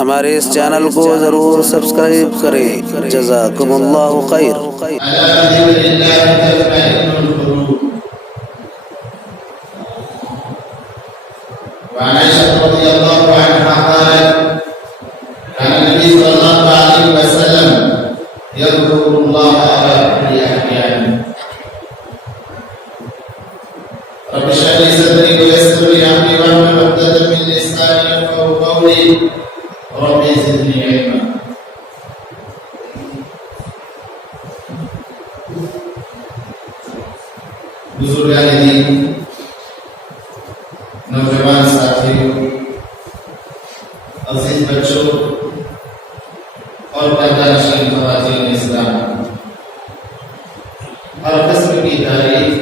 ہمارے اس چینل کو ضرور سبسکرائب کریں۔ جزاکم اللہ خیر۔ وعن عائشة رضي الله عنها قالت كان النبي صلى الله عليه وسلم يذكر الله على كل أحيانه رب اشرح لي صدري ويسر لي أمري واحلل عقدة من لساني يفقهوا قولي رب زدني علما۔ بزرگان دین، نوجوان ساتھیوں، عزیز بچوں اور پردہ نشین خواتین اسلام، ہر قسم کی تعریف،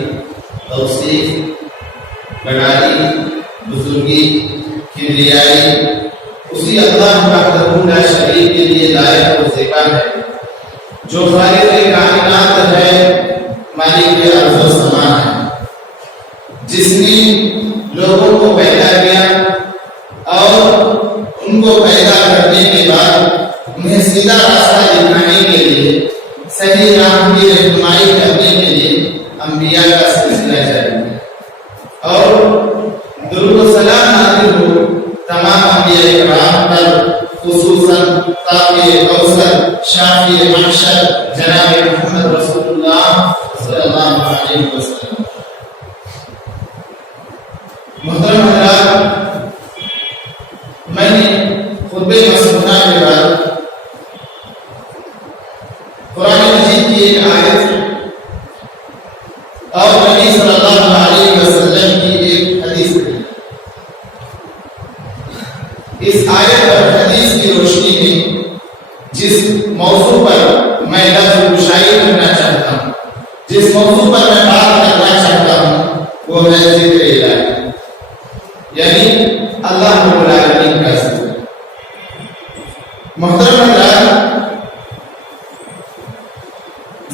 توصیف، بڑائی، بزرگی، کبریائی اسی اللہ وحدہ لا شریک کے لیے لائق و زیبا ہے، جو خالق کائنات ہے، مالک ارض و سما ہے، جس نے لوگوں کو پیدا کیا اور ان کو پیدا کرنے کے بعد انہیں سیدھا راستہ دکھانے کے لیے، صحیح راہ کی رہنمائی کرنے کے لیے انبیاء کا سلسلہ جاری ہے، اور درود و سلام نازل ہو تمام انبیاء کرام پر، خصوصاً تابع کوثر شافی محشر جناب محمد رسول اللہ صلی اللہ علیہ وسلم۔ محترم حضرات، میں نے خطبہ مسموعہ کے بعد قرآن مجید کی ایک آیت اور نبی صلی اللہ علیہ وسلم کی ایک حدیث پڑھی۔ اس آیت اور حدیث کی روشنی میں جس موضوع پر میں لفظ گشائی کرنا چاہتا ہوں، جس موضوع پر میں بات کرنا چاہتا ہوں، وہ ہے ذکر الہی، یعنی اللہ رب العالمین کا ذکر۔ محترم حضرات،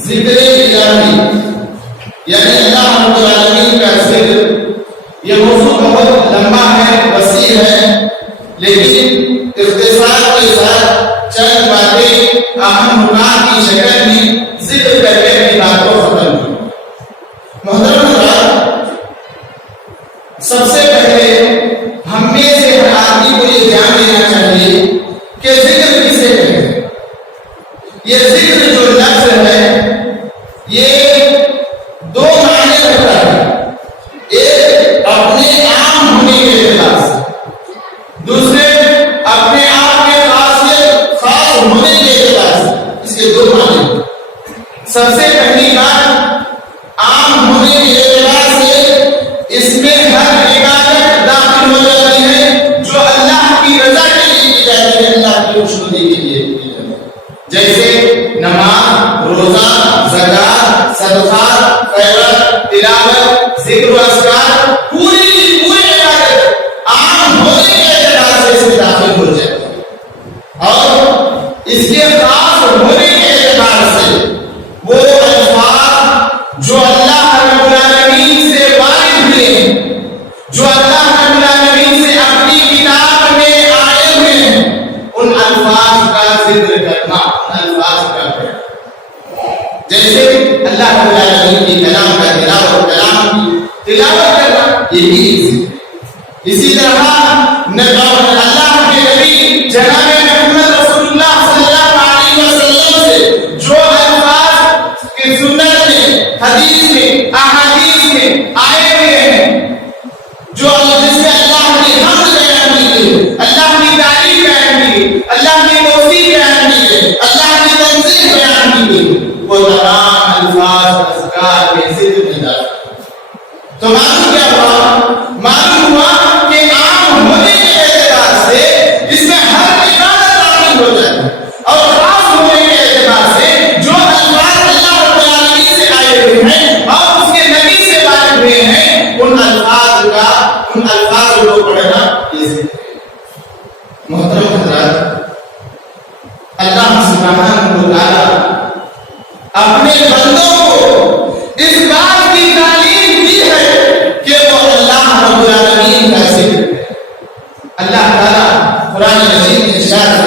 ذکر الہی یعنی اللہ رب العالمین کا ذکر، یہ موضوع بہت لمبا ہے، وسیع ہے، لیکن اختصار کے ساتھ چند باتیں اہم نکات کی شکل میں ذکر کر کے اپنی بات کو ختم کی۔ محترم حضرات، سب سے پہلے ہم میں سے ہر آدمی کو یہ جان لینا چاہیے کہ ذکر کسے کہتے ہیں۔ یہ ذکر جو لفظ ہے یہ دو معنی رکھتا ہے، ایک اپنے عام ہونے کے اعتبار سے، دوسرے اپنے آپ کے خاص ہونے کے اعتبار سے۔ اس کے دو معنی۔ سب سے پہلی بات عام ہونے کے اعتبار سے، اس میں ہر عبادت داخل ہو جاتی ہے جو اللہ کی رضا کے لیے کی جاتی ہے، اللہ کی خوشنودی کے لیے کی جاتی ہے، جیسے نماز، روزہ، زکات، صدقات، خیرات، تلاوت، ذکر و اذکار، پوری عبادت عام ہونے کے اعتبار سے اس میں داخل ہو جاتی ہے، اور اس کے خاص ہونے کے اعتبار سے وہ الفاظ جو اللہ رب العالمین سے وارد ہوئے ہیں، جو اللہ رب العالمین سے اپنی کتاب میں آئے ہوئے ہیں، ان الفاظ کا ذکر کرنا، ان الفاظ کا کرنا، جیسے اللہ رب العالمین کی کلام کا تلاوت کرنا، یہ بھی ذکر۔ اسی طرح اللہ کے نبی جناب محمد رسول اللہ صلی اللہ علیہ وسلم سے جو الفاظ کی سنت میں، حدیث میں، احادیث میں آئے ہوئے ہیں، جو جس میں اللہ نے حمد بیان کی ہے، اللہ کی تعریف بیان کی ہے، اللہ کی توصیف بیان کی ہے، اللہ کی تنزیہ بیان کی ہے، وہ تمام الفاظ اذکار کے ذکر میں داخل۔ تو معلوم کیا ہوا؟ معلوم ہوا کہ عام ہونے کے اعتبار سے اس میں ہر عبادت داخل ہو جاتی ہے، اور خاص ہونے کے اعتبار سے جو الفاظ اللہ رب العالمین سے آئے ہوئے ہیں اور اس کے نبی سے وارد ہوئے ہیں، ان الفاظ کو پڑھنا یہ ذکر ہے۔ محترم حضرات، اللہ سبحانہ و تعالی اپنے بندوں کو اس بات کی تعلیم دی ہے کہ وہ اللہ رب العالمین کا ذکر ہے۔ اللہ تعالیٰ قرآن مجید میں ارشاد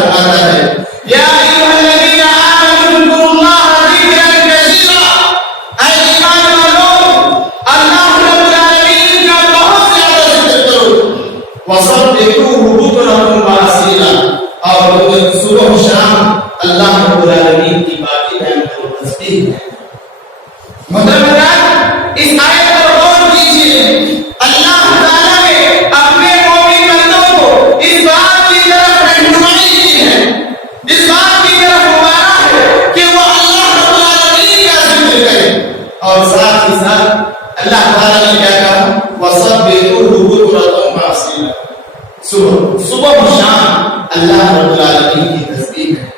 اللہ رب العالمین کی تسبیح ہے.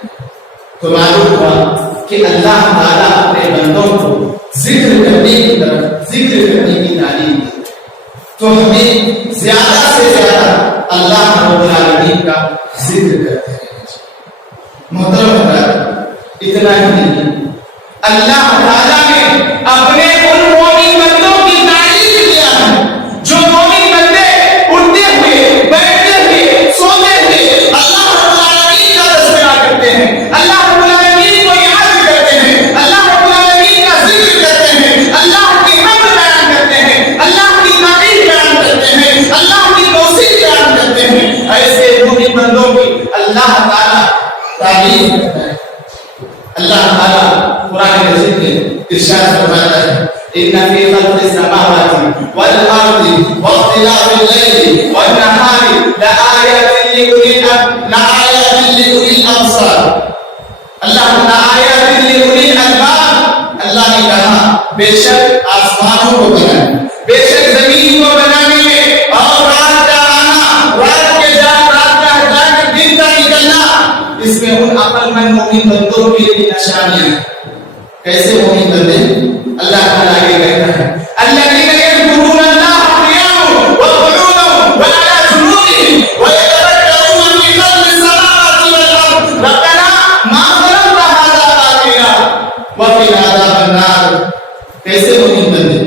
تو معلوم ہوا کہ اللہ تعالیٰ اپنے بندوں کو ذکر کرنے کی طرف ذکر کرنے کی تعلیم دی. تو ہمیں زیادہ سے زیادہ اللہ رب العالمین کا ذکر کرتے ہیں. محترم حضرات، اتنا ہی نہیں، اللہ تعالیٰ نے اپنے ان مومن بندوں کی تعریف کیا ہے جو مومن بندے اٹھتے ہوئے بیٹھتے ہوئے سوتے ہوئے اللہ رب العالمین کا تذکرہ کرتے ہیں، اللہ رب العالمین کو یاد کرتے ہیں، اللہ رب العالمین کا ذکر کرتے ہیں، اللہ کی حمد بیان کرتے ہیں، اللہ کی تعریف بیان کرتے ہیں، اللہ کی توصیف بیان کرتے ہیں. ایسے مومن بندوں کی اللہ تعالیٰ تعریف کرتا ہے. اللہ تعالیٰ قرآن مجید میں ارشاد فرماتا ہے ان فی خلق السماوات والارض واختلاف الليل والنهار لآیات لأولی الابصار. لآیات لأولی الالباب. اللہ نے کہا بے شک آسمانوں کو بنایا، بے شک زمین کو بنانے میں اور رات کا آنا، رات کا دن کا نکلنا، اس میں ان عقل مند مومن بندوں کے لیے نشانیاں ہیں. کیسے مومن بندے؟ اللہ تعالیٰ آگے کہتا ہے الذین یذکرون اللہ قیاما وقعودا وعلی جنوبہم ویتفکرون فی خلق السماوات والارض ربنا ما خلقت ھذا باطلا وقنا عذاب النار. کیسے مومن بندے؟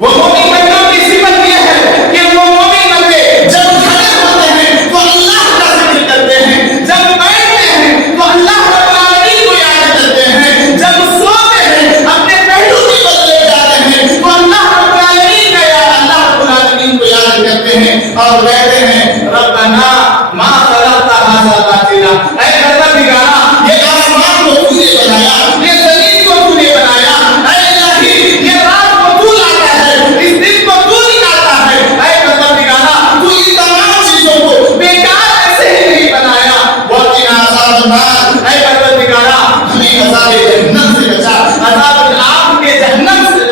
وہ مومن بندوں کی صفت یہ ہے کہ وہ مومن بندے جب کھڑے ہوتے ہیں تو اللہ کا ذکر کرتے ہیں، جب بیٹھتے ہیں تو اللہ رب العالمین کو یاد کرتے ہیں، جب سوتے ہیں اپنے پہلو کے بدلے جاتے ہیں تو اللہ رب العالمین کا یاد، اللہ رب العالمین کو یاد کرتے ہیں اور کہتے ہیں ربنا ما خلقت ھذا باطلا. اے پروردگار، یہ آسمان کو تو نے بنایا، یہ زمین کو تو نے بنایا، اے الہی یہ رات کو تو لاتا ہے، اس دن کو تو نکالتا ہے. اے پروردگار، تو ان تمام چیزوں کو بیکار ایسے ہی نہیں بنایا. وقنا عذاب النار. اے پروردگار، ہمیں عذاب جہنم سے بچا، عذاب آگ کے جہنم سے،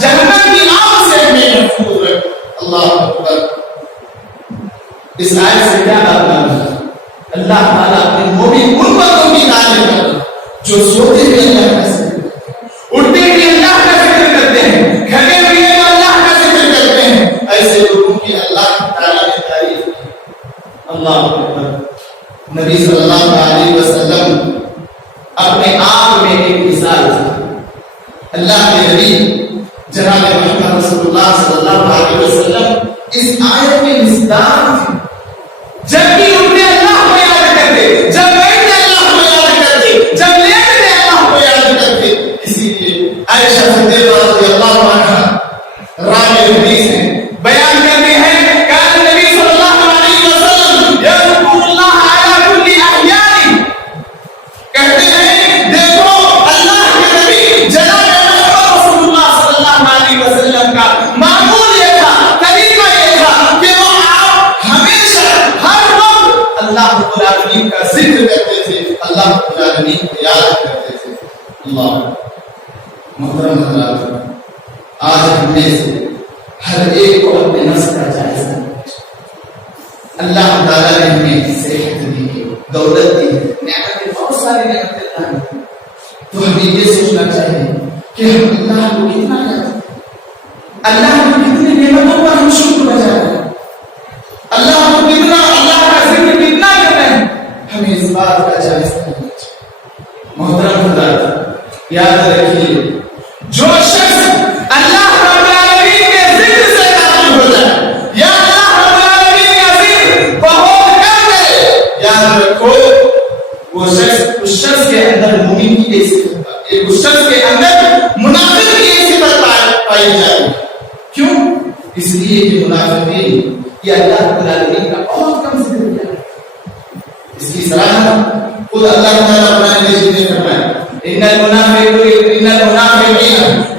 جہنم کی آگ سے ہمیں محفوظ رکھ. اللہ اکبر. اس آیت سے کیا بات ہے؟ اللہ تعالیٰ اپنے مومن ان بندوں کی تعریف کرتا ہے جو سوتے ہوئے اللہ کا ذکر کرتے ہیں، اٹھتے ہوئے اللہ کا ذکر کرتے ہیں، کھڑے ہوئے اللہ کا ذکر کرتے ہیں. ایسے لوگوں کی اللہ تعالیٰ نے تعریف کی. اللہ اکبر. نبی صلی اللہ علیہ وسلم اپنے آپ میں ایک مثال تھا. اللہ کے نبی جناب محمد رسول اللہ صلی اللہ علیہ وسلم اس آیت میں مصداق تھے. جب بھی اٹھتے اللہ کو یاد کرتے، جب بیٹھتے اللہ کو یاد کرتے، جب لیٹتے اللہ کو یاد کرتے. اسی لیے عائشہ صدیقہ رضی اللہ عنہا راوی حدیث ہیں، بیان کرتے ہیں کان نبی صلی اللہ علیہ وسلم یذکر اللہ علی کل احیان. کہتے ہیں دیکھو اللہ کے نبی جناب محمد رسول اللہ صلی اللہ علیہ وسلم کا معمول یہ تھا، طریقہ یہ تھا کہ وہ آپ ہمیشہ ہر وقت اللہ رب العالمین کا ذکر کرتے تھے، اللہ رب العالمین کو یاد کرتے تھے. اللہ. محترم حضرات، آج ہم میں سے ہر ایک کو اپنے نفس کا جائزہ لینا چاہیے. اللہ تعالیٰ نے ہمیں صحت دی، دولت دی، نعمتیں، بہت ساری نعمتیں اللہ نے دی. تو ہمیں یہ سوچنا چاہیے کہ ہم اللہ کو کتنا یاد کریں، اللہ کی کتنی نعمتوں پر ہم شکر بجا رہے ہیں، اللہ کو کتنا، اللہ کا ذکر کتنا کر رہے ہیں. ہمیں اس بات کا جائزہ لینا چاہیے. محترم حضرات، یاد رکھیے جو شخص اللہ رب العالمین کے ذکر سے غافل ہو جائے یا اللہ رب العالمین کا ذکر بہت کم کرے، یاد رکھو وہ شخص، اس شخص کے اندر مومن کی ایک صفت، اس شخص کے اندر منافق کی ایک صفت پائی جائے. کیوں؟ اس لیے کہ منافقین یہ اللہ رب العالمین کا بہت کم ذکر کیا ہے. اس کی صراحت خود اللہ تعالیٰ قرآن مجید میں فرمایا ان المنافقین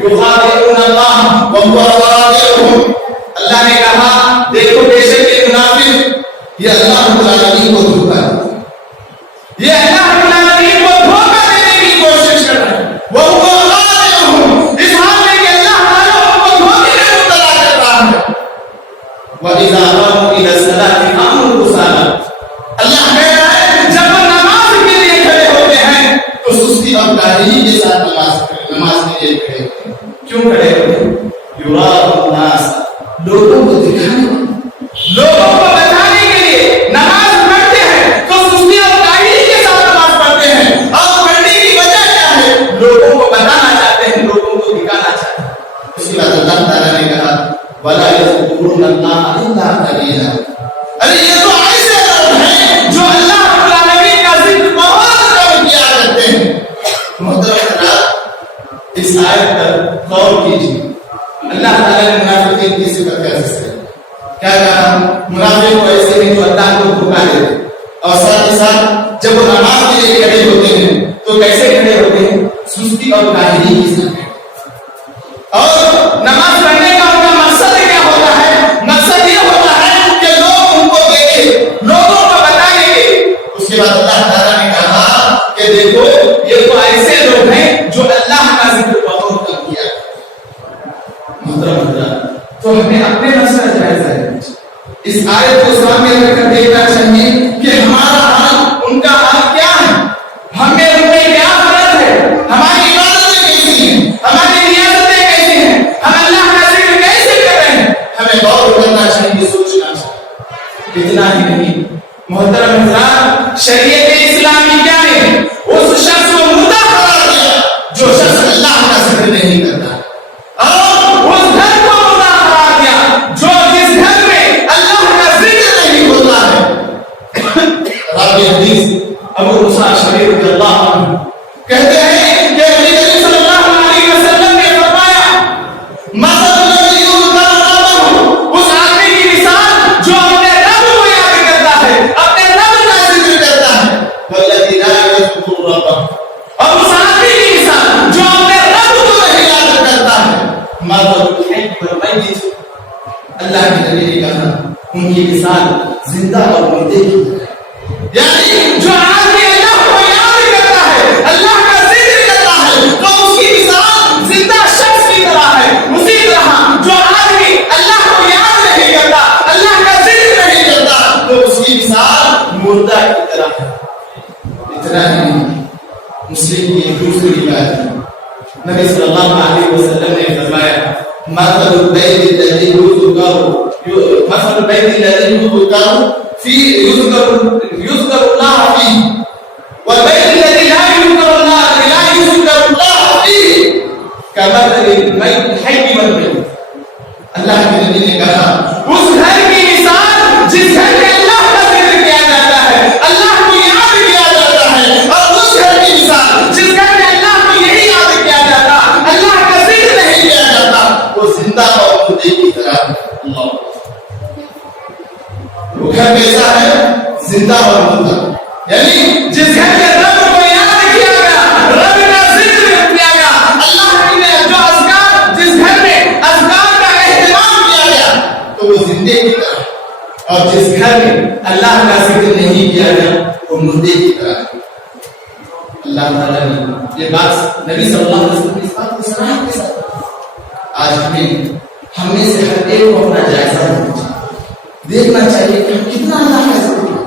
یخادعون اللہ وهو خادعهم. اللہ نے کہا دیکھو بے شک یہ منافق یہ اللہ رب العالمین کو دھوکا دیتے ہیں، یہ اللہ رب العالمین کو دھوکا دینے کی کوشش کر رہے ہیں. وهو خادعهم، اس حال میں کہ اللہ تعالیٰ ان کو دھوکے میں مبتلا کر رہا ہے. وَإِذَا قَامُوا إِلَى الصَّلَاةِ قَامُوا كُسَالَىٰ. اللہ کہہ رہا ہے لیے کھڑے ہوتے ہیں. کیوں کھڑے ہوتے ہیں؟ یراء الناس، لوگوں کو دکھانے، لوگوں کو بتانے کے لیے نماز پڑھتے ہیں تو سستی اور کاہلی کے ساتھ نماز پڑھتے ہیں. اور پڑھنے کی وجہ کیا ہے؟ لوگوں کو بتانا چاہتے ہیں، لوگوں کو دکھانا چاہتے ہیں. اس کے بعد اللہ تعالیٰ نے کہا وَلَا يَذْكُرُونَ اللَّهَ إِلَّا قَلِيلًا. ارے یہ تو ایسے لوگ ہیں جو اللہ رب العالمین کا ذکر بہت کم کیا کرتے ہیں. محترم حضرات، اس آیت پر غور کیجیے. اللہ تعالیٰ نے منافقین کی صفت کا ذکر کیا کہا؟ منافق کو ایسے ہیں جو اللہ کو دھوکا دیتے اور ساتھ ہی ساتھ جب وہ نماز کے لیے کھڑے ہوتے ہیں تو کیسے کھڑے ہوتے ہیں؟ سستی اور کاہلی کے ساتھ. اور نماز پڑھنے کا ان کا مقصد کیا ہوتا ہے؟ مقصد یہ ہوتا ہے کہ لوگ ان کو دیکھیں، لوگوں کو بتائیں گے. اس کے بعد اللہ تعالیٰ نے کہا کہ دیکھو یہ تو ایسے لوگ ہیں جو اللہ کا ذکر بہت کم کیا. محترم حضرات، تو ہمیں اپنے نفس کا جائزہ ہے. اس آیت کو سامنے رکھ کر دیکھنا چاہیے کہ ہمارا حال ان کا حال کیا ہے، ہمیں ان میں کیا فرق ہے، ہماری عبادتیں کیسی ہیں، ہماری نیازتیں کیسی ہیں، ہم اللہ کا ذکر کیسے کر رہے ہیں. ہمیں غور کرنا چاہیے، سوچنا چاہیے. اتنا ہی نہیں محترم حضرات، شریعت اسلامی کیا ہے؟ اس شخص کو مردہ قرار دیا جو شخص اللہ کا ذکر نہیں کرتا، اور اس گھر کو مردہ قرار دیا جو جس گھر میں اللہ کا ذکر نہیں ہوتا ہے. راوی حدیث ابو موسیٰ اشعری رضی اللہ عنہ کہتے ہیں کہ نبی کریم صلی اللہ علیہ وسلم نے فرمایا مثل الذی یذکر ربہ، اس آدمی کی مثال جو اپنے رب کو یاد کرتا ہے، اپنے رب کا ذکر کرتا ہے، والذی لا یذکر ربہ، اور اس آدمی کی مثال جو اپنے رب کو نہیں یاد کرتا ہے، مثل الحی والمیت. اللہ کے نبی نے کہا ان کی مثال زندہ اور مردے کی ہے. یعنی جو آدمی اللہ کو یاد کرتا ہے، اللہ کا ذکر کرتا ہے، تو اس کی مثال زندہ شخص کی طرح ہے. اسی طرح جو آدمی اللہ کو یاد نہیں کرتا، اللہ کا ذکر نہیں کرتا، تو اس کی مثال مردہ کی طرح ہے. اتنا ہی نہیں، مسلم کی ایک دوسری روایت ہے، نبی صلی اللہ علیہ وسلم نے فرمایا مثل البيت الذي مثل البيت الذي يذكر الله فيه والبيت الذي لا يذكر الله فيه كمثل الحي والميت. اللہ کے نبی نے کہا اس گھر کی مثال جس گھر میں اللہ کا ذکر کیا جاتا ہے، اللہ کو یاد کیا جاتا ہے، اور اس گھر کی مثال جس گھر میں اللہ کو یہی یاد کیا جاتا، اللہ کا ذکر نہیں کیا جاتا، وہ زندہ اور مردے کی طرح ہے. اللہ، وہ گھر کیسا ہے؟ زندہ اور مردہ. یعنی جس گھر کے رب کو یاد کیا گیا، رب کا ذکر کیا گیا، اللہ نے جو اذکار، جس گھر میں اذکار کا اہتمام کیا گیا، تو وہ زندے کی طرح. اور جس گھر میں اللہ کا ذکر نہیں کیا گیا وہ مردے کی طرح. اللہ تعالیٰ نے یہ بات نبی صلی اللہ علیہ وسلم اس بات کو سراہا کے ساتھ. آج ہم میں سے ہر ایک کو اپنا جائزہ لینا چاہیے، دیکھنا چاہیے کہ ہم کتنا اللہ کا ذکر کرتے ہیں.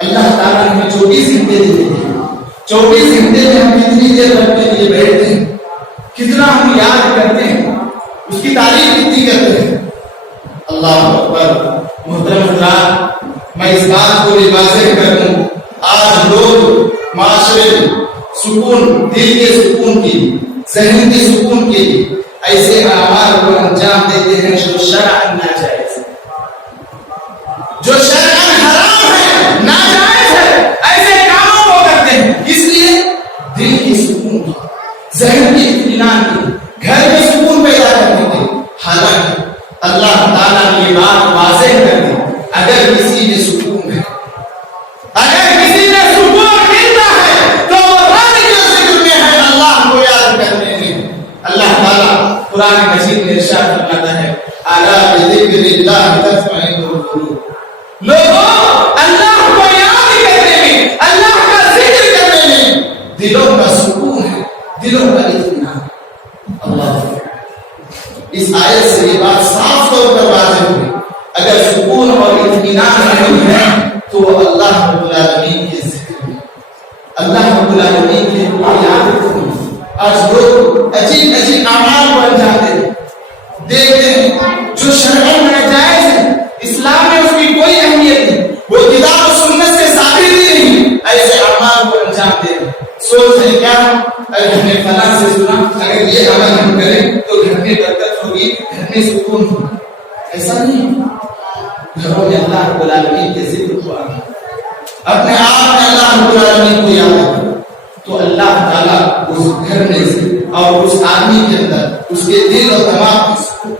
اللہ تعالیٰ نے ہمیں 24 گھنٹے دیے ہیں، 24 گھنٹے میں ہم کتنی دیر رب کے لیے بیٹھتے ہیں، کتنا ہم یاد کرتے ہیں، اس کی تعریف کتنی کرتے ہیں. اللہ اکبر. محترم حضرات، میں اس بات کو واضح کر دوں، آج لوگ معاشرے میں سکون، دل کے سکون کی، ذہن کے سکون کے ایسے اعمال کو انجام دیتے ہیں جو شرعاً ناجائز ہے، جو شرعاً حرام ہے، ناجائز ہے، ایسے کاموں کو کرتے ہیں. اس لیے دل کی سکون کی، ذہن کی اطمینان کی، گھر میں سکون پیدا کرنے کے. حالانکہ اللہ تعالیٰ نے یہ بات واضح کر دی، اگر کسی میں سکون ہے، اگر کسی میں سکون ملتا ہے تو وہ رب کے ذکر میں ہے، اللہ کو یاد کرنے میں. اللہ تعالیٰ قرآن مجید میں ارشاد فرماتا ہے الا بذکر اللہ تطمئن القلوب. لوگوں، اللہ کو یاد کرنے میں، اللہ کا ذکر کرنے میں دلوں کا سکون ہے، دلوں کا اطمینان. اللہ، اس آیت سے یہ بات صاف طور پر واضح ہوئی، اگر سکون اور اطمینان نہیں ہے تو اللہ رب العالمین کے ذکر میں، اللہ رب العالمین کے یاد میں. آج لوگ اگر ہم نے فلاں سے سنا اگر یہ عمل ہم کریں تو گھر میں برکت ہوگی, گھر میں سکون ہوگا. ایسا نہیں. گھروں میں اللہ رب العالمین کے ذکر کو اپنے آپ میں اللہ رب العالمین کو یاد کرو تو اللہ تعالیٰ اس گھر میں اور اس آدمی کے اندر اس کے دل اور دماغ میں سکون.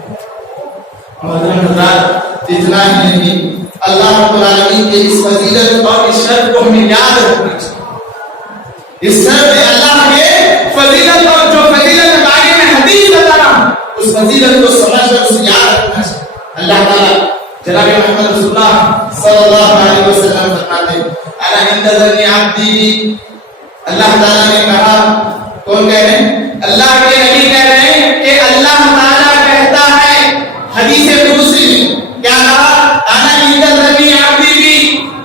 اتنا ہی نہیں, اللہ رب العالمین کے اس فضیلت اور اس شرط کو ہمیں یاد رکھنا چاہیے. اس شرط اللہ کے فضیلت اور جو فضیلت کے بارے میں حدیث بتا رہا ہوں اس فضیلت کو سمجھ کر اسے یاد رکھنا چاہیے. اللہ تعالیٰ جناب محمد رسول اللہ صلی اللہ علیہ وسلم فرماتے ہیں انا عند ظن عبدی بی. اللہ تعالیٰ نے کہا, کون کہہ رہے ہیں؟ اللہ کے نبی کہہ رہے ہیں کہ اللہ تعالیٰ کہتا ہے حدیث قدسی میں کیا کہا؟ انا عند ظن عبدی بی,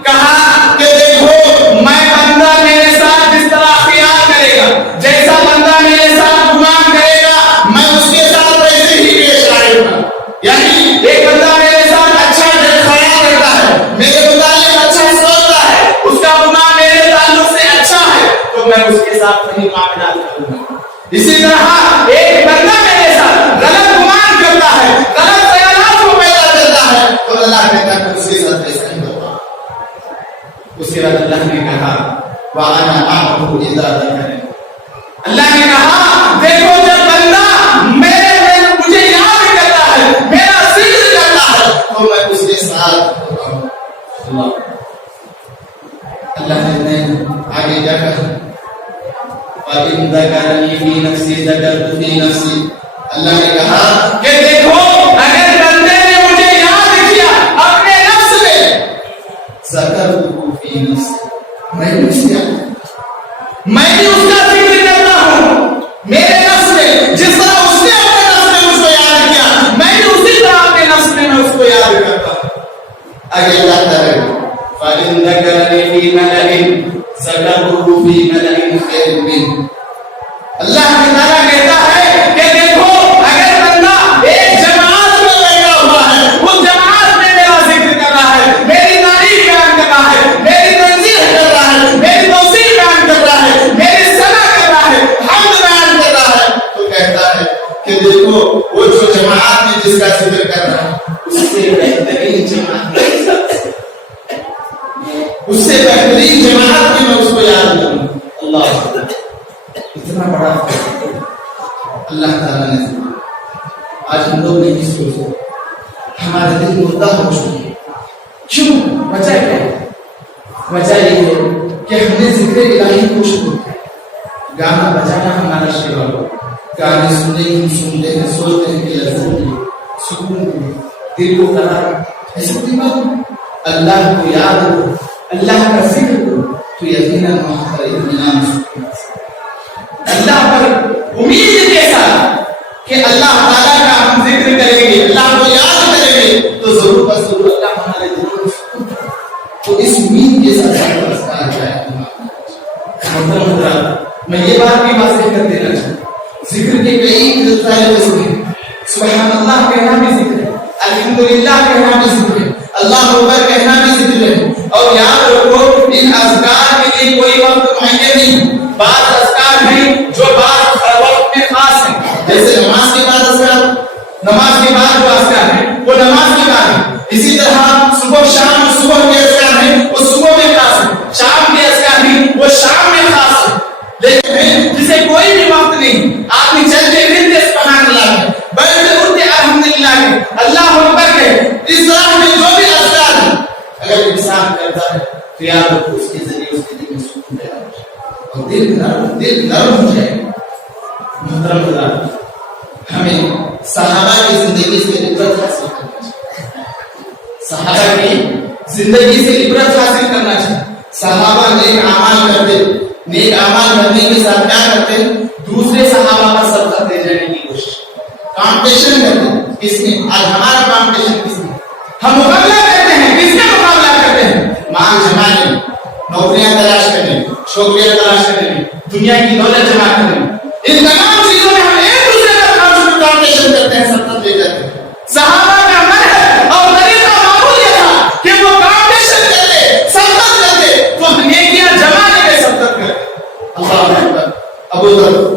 کہا کہ دیکھو میں بندہ میرے ساتھ جس طرح خیال کرے گا, جیسا بندہ میرے ساتھ گمان کرے گا میں اس کے ساتھ ویسے ہی پیش آئے گا. یعنی ایک بندہ میرے ساتھ اچھا خیال کرتا ہے, میرے متعلق اچھا سوچتا ہے, اس کا گمان میرے تعلق سے اچھا ہے تو میں اس کے ساتھ صحیح معاملات کروں گا. اسی طرح ایک بندہ میرے ساتھ غلط گمان کرتا ہے, غلط خیالات کو پیدا کرتا ہے تو اللہ کہتا ہے اس کے ساتھ ایسا نہیں ہوگا. اس کے بعد اللہ نے کہا وَأَنَا أَعْبُدُ إِذَا ذَكَرَنِي. اللہ نے کہا دیکھو جب بندہ مجھے یاد کرتا ہے, میرا ذکر کرتا ہے تو میں اس کے ساتھ ہوتا ہوں. اللہ نے آگے جا کر وَإِن ذَكَرَنِي فِي نَفْسِي ذَكَرْتُ فِي نَفْسِي. اللہ نے کہا کہ دیکھو اگر بندے نے مجھے یاد کیا اپنے نفس میں ذَكَرْتُ فِي نَفْسِي, میں بھی اس کا ذکر کرتا ہوں میرے نفس میں. جس طرح اس نے اپنے نفس میں مجھ کو یاد کیا میں بھی اسی طرح اپنے نفس میں اس کو یاد کرتا ہوں. آگے اللہ تعالیٰ فَإِن ذَكَرَنِي فِي مَلَئٍ ذَكَرْتُهُ فِي مَلَئٍ خَيْرٍ مِّنْهُ. اللہ تعالیٰ کہتا ہے کہ دیکھو اگر بندہ ایک جماعت میں بیٹھا ہوا ہے, اس جماعت میں میرا ذکر کر رہا ہے, میری تعریف بیان کر رہا ہے, میری تنزیہ کر رہا ہے, میری توصیف بیان کر رہا ہے, میری ثنا کر رہا ہے, حمد بیان کر رہا ہے, تو کہتا ہے کہ دیکھو وہ جو جماعت میں جس کا ذکر کر رہا ہے اس سے بہترین جماعت اس سے بہترین جماعت میں اس کو یاد کروں. اللہ اتنا بڑا اللہ تعالیٰ نے. آج ہم لوگ نہیں سوچتے, ہمارے دل مردہ ہو چکے. کیوں؟ وجہ کیا ہے؟ وجہ یہ ہے کہ ہم نے ذکر الہی کو چھوڑ دیا. گانا بجانا ہمارا شیوا ہو, گانے سننے کی ہم سنتے ہیں, سوچتے ہیں کہ لذت کی سکون کی دل کو قرار. ایسا کوئی بات اللہ کو یاد کرو, اللہ کا ذکر کرو تو یقیناً وہاں پر اطمینان سکون اللہ پر امید کے ساتھ کہ اللہ تعالیٰ کا ہم ذکر کریں گے, اللہ کو یاد کریں گے تو ضرور بس ضرور اللہ ہمارے دلوں میں سکون. تو اس امید کے ساتھ میں یہ بات بھی واضح کر دینا چاہتا ہوں, ذکر کے کئی طریقے ہیں. سبحان اللہ کہنا بھی ذکر ہے, الحمدللہ کہنا بھی ذکر ہے, اللہ اکبر کہنا بھی ذکر ہے. اور یاد رکھو ان اذکار کے لیے کوئی وقت معین نہیں. بعض اذکار ہیں جو بعض وقت میں خاص ہیں, جیسے نماز کے بعد اذکار, نماز کے بعد جو اذکار ہیں وہ نماز کے بعد ہیں. اسی طرح صبح شام صبح کے اذکار ہیں وہ صبح میں خاص ہیں, شام کے اذکار ہیں وہ شام میں خاص ہیں. لیکن جسے کوئی بھی وقت نہیں, آدمی چلتے پھرتے سبحان اللہ ہے, بیٹھتے اٹھتے الحمدللہ ہے, اللہ اکبر ہے, اس طرح میں جو بھی اذکار ہیں اگر انسان کرتا ہے تو یاد رکھو اس کے ذریعے اس کے دل میں سکون پیدا ہو جائے اور دل نرم ہو جائے. محترم حضرات, ہمیں صحابہ کی زندگی سے عبرت حاصل کرنا چاہیے. صحابہ کی زندگی سے عبرت حاصل کرنا چاہیے. صحابہ نیک اعمال کرتے, نیک اعمال کرنے کے ساتھ کیا کرتے, دوسرے صحابہ پر سبقت دے جانے کی کوشش, کمپٹیشن کرتے. کس میں آج ہمارا کمپٹیشن کس میں, ہم مقابلہ کرتے ہیں, کس کا مقابلہ کرتے ہیں, مال جمانے, نوکریاں تلاش کرنے, چھوکریاں تلاش کرنے, دنیا کی دولت جمع کرنے. ان تمام چیزوں میں ہم ایک دوسرے کا کمپٹیشن کرتے ہیں, سبقت لے جاتے ہیں. صحابہ کا منہج اور طریقہ معمول یہ تھا کہ وہ کمپٹیشن کرتے, سبقت کرتے, وہ نیکیاں جمانے میں سبقت کرتے. اللہ اکبر. ابو ذر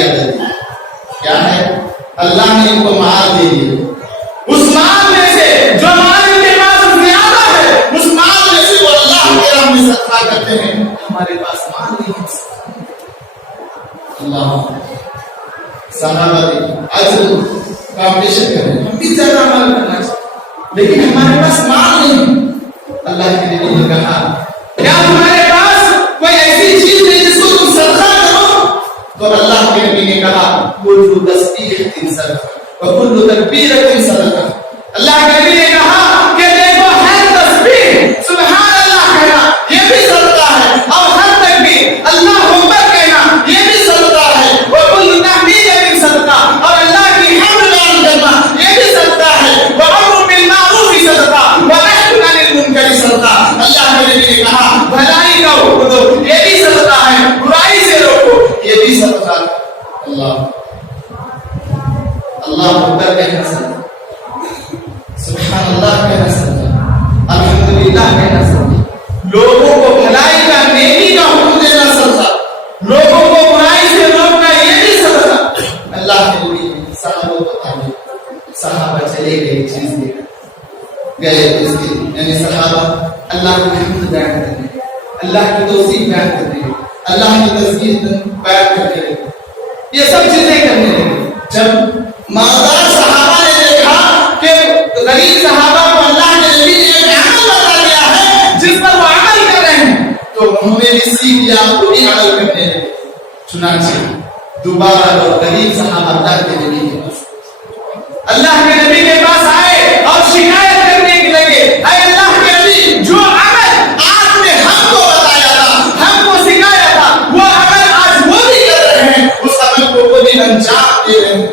ذریعہ کر دیا. کیا ہے؟ اللہ نے ان کو مال دے دیا. اس مال میں سے جو مال ان کے پاس زیادہ ہے, اس مال میں سے وہ اللہ کے راہ میں صدقہ کرتے ہیں. ہمارے پاس مال نہیں ہے. اللہ صحابہ اجر کمپٹیشن کر رہے ہیں, ہم بھی زیادہ عمل کرنا چاہتے لیکن ہمارے پاس مال نہیں. اللہ کے نبی نے کہا کیا تمہارے پاس کوئی ایسی چیز ہے جس کو تم صدقہ کرو؟ تو اللہ کے نبی نے کہا کل تسبیح صدقہ وکل تکبیر صدقہ. اللہ کے نبی نے کہا کہ دیکھو ہر تسبیح سبحان اللہ کہنا یہ بھی صدقہ ہے, اور ہر تکبیر اللہ اکبر کہنا یہ بھی صدقہ ہے. وکل تحمید صدقہ, اور اللہ کی حمد بیان کرنا یہ بھی صدقہ ہے. وامر بالمعروف صدقہ ونہی عن المنکر صدقہ. اللہ کے نبی نے کہا بھلائی کا حکم دو یہ بھی صدقہ ہے, برائی سے روکو یہ بھی صدقہ ہے. اللہ اکبر کہنا صدقہ, سبحان اللہ کہنا صدقہ, الحمدللہ کہنا صدقہ, لوگوں کو بھلائی کا نیکی کا حکم دینا صدقہ, لوگوں کو برائی سے روکنا یہ بھی صدقہ. اللہ کے نبی صحابہ کو تعلیم, صحابہ چلے گئے چیز دے گئے اس کے یعنی صحابہ اللہ کی حمد بیان کرتے ہیں, اللہ کی توصیف بیان کرتے ہیں, اللہ کی تسبیح بیان کرتے ہیں, یہ سب چیزیں کرنے لگے. جب مالدار صحابہ نے دیکھا کہ غریب صحابہ کو اللہ کے نبی نے ایک عمل بتا دیا ہے جس پر وہ عمل کر رہے ہیں, تو انہوں نے بھی سیکھ لیا, وہ بھی عمل کرنے لگے. چنانچہ دوبارہ وہ غریب صحابہ اللہ کے نبی کے پاس آئے اور شکایت کرنے لگے, اے اللہ کے نبی جو عمل آپ نے ہم کو بتایا تھا, ہم کو سکھایا تھا, وہ عمل آج وہ بھی کر رہے ہیں, اس عمل کو وہ بھی انجام دے رہے ہیں.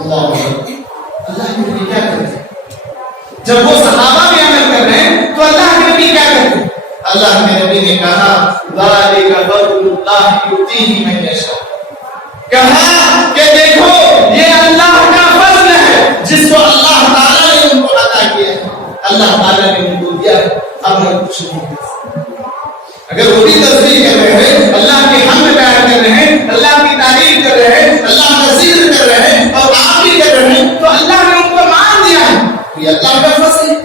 اللہ کے نبی کیا کرتے ہیں؟ جب وہ صحابہ بھی عمل کر رہے ہیں تو اللہ کے نبی کیا کرتے ہیں؟ اللہ کے نبی نے کہا ذالک فضل اللہ یؤتیہ من یشاء. کہا کہ دیکھو یہ اللہ کا فضل ہے جس کو اللہ تعالیٰ نے ان کو عطا کیا ہے, اللہ تعالیٰ نے ان کو دیا ہے, اب میں کچھ نہیں کر سکتا. اگر وہ بھی تصدیق کر رہے ہیں, اللہ کی حمد بیان کر رہے ہیں, اللہ کی تعریف کر رہے ہیں, اللہ کا ذکر کر رہے ہیں, اور آپ بھی کر رہے ہیں, تو اللہ نے ان کو مان دیا ہے. یہ اللہ کا فضل ہے,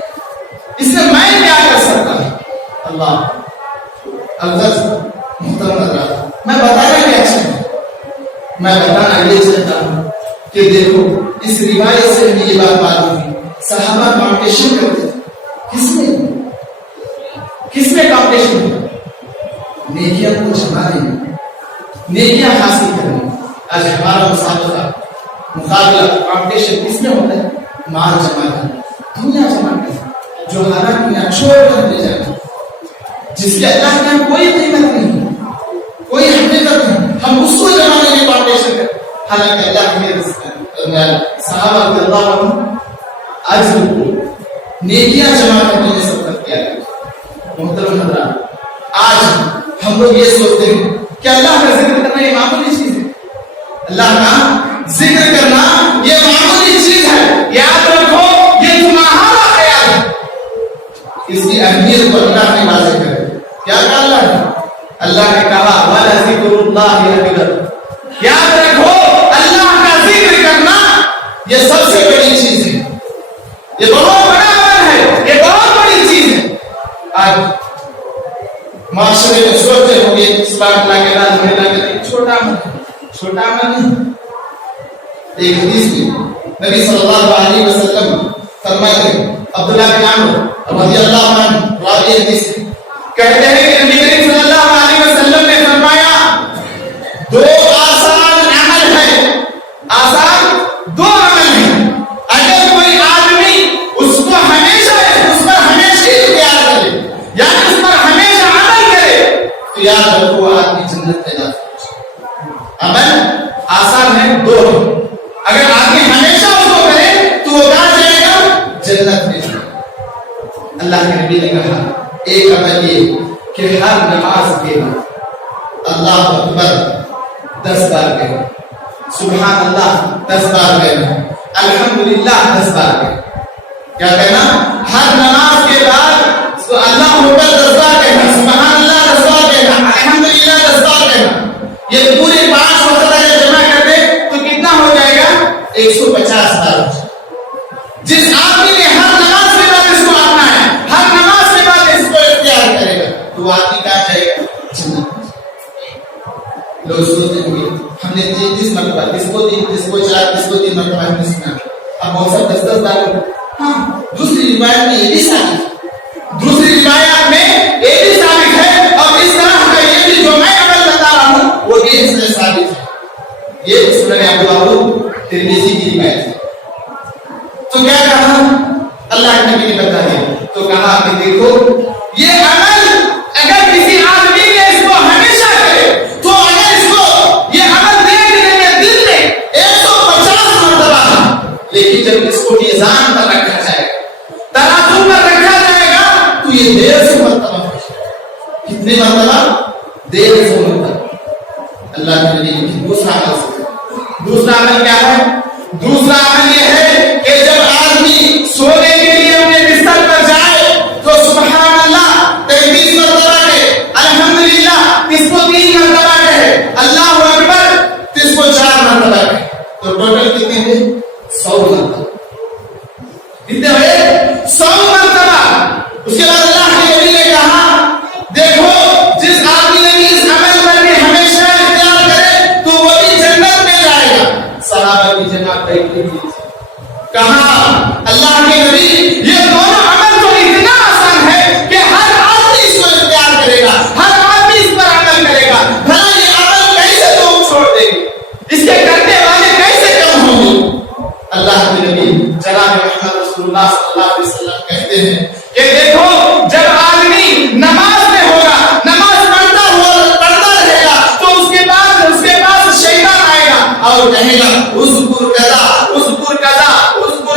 اس سے میں کیا کر سکتا ہوں؟ اللہ محترم حضرات, میں بتانا کیا چاہتا ہوں؟ میں بتانا یہ چاہتا ہوں کہ دیکھو اس روایت سے بھی یہ بات معلوم ہے, صحابہ کمپٹیشن کرتے تھے. کس میں کمپٹیشن ہوتا؟ نیکیاں کو جمع دینا, نیکیاں حاصل کرنا. آج ہمارا مقابلہ کمپٹیشن کس میں ہوتا ہے؟ مال جمع کرنا, دنیا جمع کرنا, جو حالات دنیا چھوڑ کر لے جانا, جس کے اللہ کے یہاں کوئی قیمت نہیں, کوئی حقیقت نہیں, ہم اس کو جمع کرنے کمپٹیشن کریں. حالانکہ اللہ کے صحابہ رضی اللہ عنہم اجر کو نیکیاں جمع کرنے میں سبقت کیا گیا. محترم حضرات, آج ہم لوگ یہ سوچتے ہیں کہ اللہ کا ذکر کرنا یہ معمولی چیز ہے, اللہ کا ذکر کرنا یہ معمولی چیز ہے. یاد رکھو یہ تمہارا خیال ہے, اس کی اہمیت کو اللہ نے واضح کر دیا. کیا کہا اللہ نے؟ اللہ نے کہا وَلَذِكْرُ اللَّهِ أَكْبَرُ. یاد رکھو اللہ کا ذکر کرنا یہ سب سے بڑی چیز ہے, یہ بہت بڑا عمل ہے, یہ بہت بڑی چیز ہے. آج معاشرے میں سوچتے ہوں گے سبحان اللہ کے بعد ہمیں لگتا چھوٹا عمل نہیں. ایک حدیث میں نبی صلی اللہ علیہ وسلم فرماتے ہیں, عبداللہ بن عمرو رضی اللہ عنہ راوی حدیث کہتے ہیں کہ نبی کریم صلی اللہ علیہ وسلم نے فرمایا دو آسان عمل ہے, آسان دو عمل ہیں, اگر کوئی آدمی اس کو ہمیشہ اس پر ہمیشہ اختیار کرے یعنی اس پر ہمیشہ عمل کرے تو یاد رکھو وہ آدمی جنت میں جاتا ہے. عمل آسان ہے دو, اگر آدمی ہمیشہ اس کو کرے تو وہ کہاں جائے گا؟ جنت میں. اللہ کے نبی نے کہا ایک عمل یہ کہ ہر نماز کے بعد اللہ اکبر 10 بار کہنا, سبحان اللہ 10 بار کہنا, الحمدللہ 10 بار کہنا. کیا کہنا؟ ہر نماز کے بعد اللہ اکبر 10 بار کہنا, سبحان اللہ 10 بار کہنا, الحمدللہ 10 بار کہنا. یہ پورے 5 وقت اگر جمع ہم نے 30 مرتبہ، کس کو 3، کس کو 4، کس کو 3 مرتبہ ہم نے سنا. اب بہت سا 10 بار. ہاں دوسری روایت میں یہ بھی ثابت ہے، دوسری روایات میں یہ بھی ثابت ہے، اور اس طرح کا یہ بھی جو میں عمل بتا رہا ہوں وہ بھی اس میں ثابت ہے. یہ سنن ابو داؤد ترمذی کی روایت ہے. تو کیا کہا اللہ کے نبی نے بتایا؟ تو کہا کہ دیکھو یہ عمل اگر کسی آدمی نے اس کو ہمیشہ کرے تو اگر اس کو یہ عمل دیکھنے میں دل میں 150 مرتبہ ہے، لیکن جب اس کو میزان پر رکھا جائے گا، ترازو پر رکھا جائے گا، تو یہ 150 مرتبہ ہے. کتنے مرتبہ؟ 150 مرتبہ. اللہ کے نبی نے دوسرا عمل کیا ہے؟ دوسرا عمل یہ ہے کہ جب آدمی سونے کے لیے اپنے بستر پر جائے تو سبحان اللہ 33 مرتبہ کہے، الحمدللہ اس کو 3 مرتبہ کہے، اللہ اکبر اس کو 4 مرتبہ کہے. تو ٹوٹل کتنے ہوئے؟ 100 مرتبہ. کتنے ہوئے؟ 100 مرتبہ. اس کے بعد اللہ کے نبی نے کہا دیکھو جس آدمی نے بھی اس عمل پر بھی ہمیشہ اختیار کرے تو وہ بھی جنت میں جائے گا. صحابہ کی جماعت بیٹھی تھی. کہا اللہ کے نبی یہ دونوں عمل تو اتنا آسان ہے کہ ہر آدمی اس کو اختیار کرے گا، ہر آدمی اس پر عمل کرے گا، بھلا یہ عمل کیسے تم چھوڑ دے گی؟ اس کے کرنے والے کیسے کم ہوں گے؟ اللہ کے نبی جناب محمد رسول اللہ صلی اللہ علیہ وسلم کہتے ہیں کہ دیکھو جب آدمی نماز میں ہوگا، نماز پڑھتا رہے گا تو اس کے پاس شیطان آئے گا اور کہے گا اذکر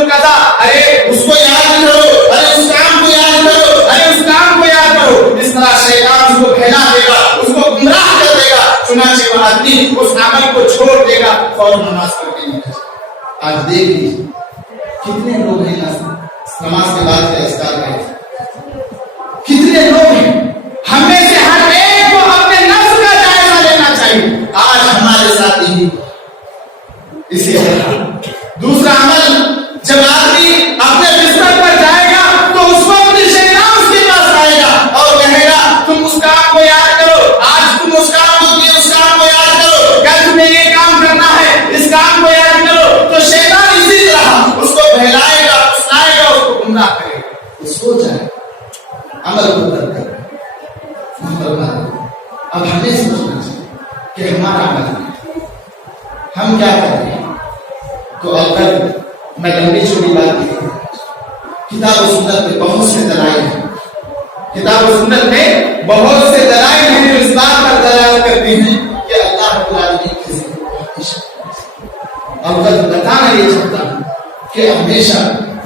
کذا، ارے اس کو یاد کرو، ارے اس کام کو یاد کرو، ارے اس کام کو یاد کرو. اس طرح شیطان اس کو پھیلا دے گا، اس کو گمراہ کر دے گا. چنانچہ وہ آدمی اس عمل کو چھوڑ دے گا اور نماز پڑھ کے نکل جائے. آج دیکھ لیجیے کتنے لوگ ہیں نماز کے بعد کے اذکار کرتے، کتنے لوگ ہیں. ہم میں سے ہر ایک کو اپنے نفس کا جائزہ لینا چاہیے. آج ہمارے ساتھ ہی اسی طرح دوسرا عمل جب آدمی اپنے بستر پر جائے گا تو اس وقت شیطان اس کے پاس آئے گا اور کہے گا تم اس کام کو یاد کرو، آج تم اس کام کو کیے، اس کام کو یاد کرو، کل تمہیں یہ کام کرنا ہے، اس کام کو یاد کرو. تو شیطان اسی طرح اس کو بہلائے گا، پھسلائے گا، اس کو گمراہ کرے گا. اس کو جائے عمل کو ترک کر. اب ہمیں سوچنا چاہیے کہ ہمارا عمل ہم کیا کر رہے ہیں. تو اگر میں لمبی چھوٹی بات نہیں، کتاب و سنت میں بہت سے دلائل ہیں، کتاب و سنت میں بہت سے دلائل ہیں جو اس بات پر دلالت کرتے ہیں کہ اللہ رب العالمین کی ذکر. اور بتانا یہ چاہتا ہوں کہ ہمیشہ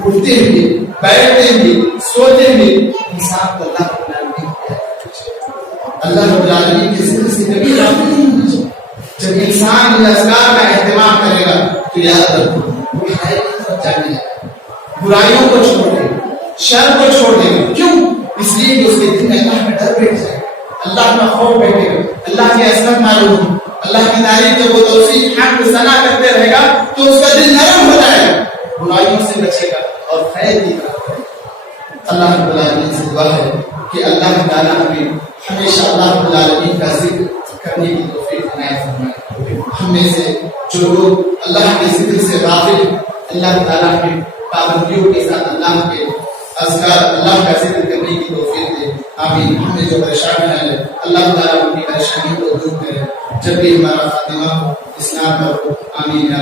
اٹھتے ہوئے، بیٹھتے ہوئے، سوتے ہوئے انسان کو اللہ رب العالمین اللہ رب العالمین کے ذکر سے کبھی غافل نہیں ہونا چاہیے. جب انسان ان اذکار کا اہتمام کرے گا تو یاد رکھو برائی کی طرف جانے لگے، برائیوں کو چھوڑ دے گا، شر کو چھوڑ دے گا. کیوں؟ اس لیے کہ اس کے دل میں اللہ کا ڈر بیٹھ جائے گا، اللہ کا خوف بیٹھے گا، اللہ کی عظمت معلوم ہو، اللہ کی تعریف جب وہ توصیف حمد ثنا کرتے رہے گا تو اس کا دل نرم ہو جائے گا، برائیوں سے بچے گا اور خیر کی طرف بڑھے گا. اللہ رب العالمین سے دعا ہے کہ اللہ تعالیٰ ہمیں ہمیشہ اللہ رب العالمین کا ذکر کرنے کی توفیق عنایت فرمائے. ہم میں سے جو لوگ اللہ کے ذکر سے غافل ہیں، اللہ تعالیٰ ہمیں پابندیوں کے ساتھ اللہ کے اذکار، اللہ کا ذکر کرنے کی توفیق دے. آمین. ہم نے جو پریشان ہیں اللہ تعالیٰ ان کی پریشانی کو دور کرے. جب بھی ہمارا خاتمہ ہو اسلام پر ہو. آمین.